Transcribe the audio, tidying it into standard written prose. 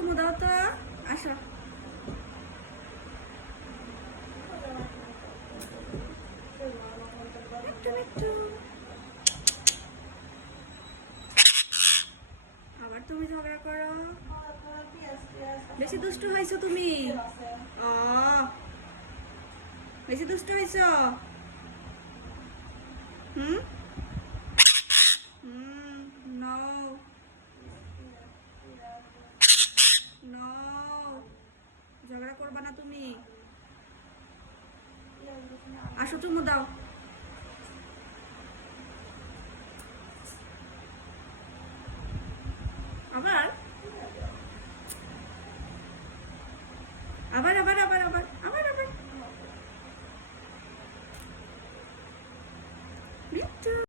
চুমু দাও তো। আসো। একটু আবার তুমি ঝগড়া করো। বেশি দুষ্ট হয়েছো তুমি। বেশি দুষ্ট হয়েছো। হুম হুম। নো নো, ঝগড়া করবা না তুমি। আসো চুমু দাও। আবার আবার আবার আবার আবার আবার আবার মিঠু।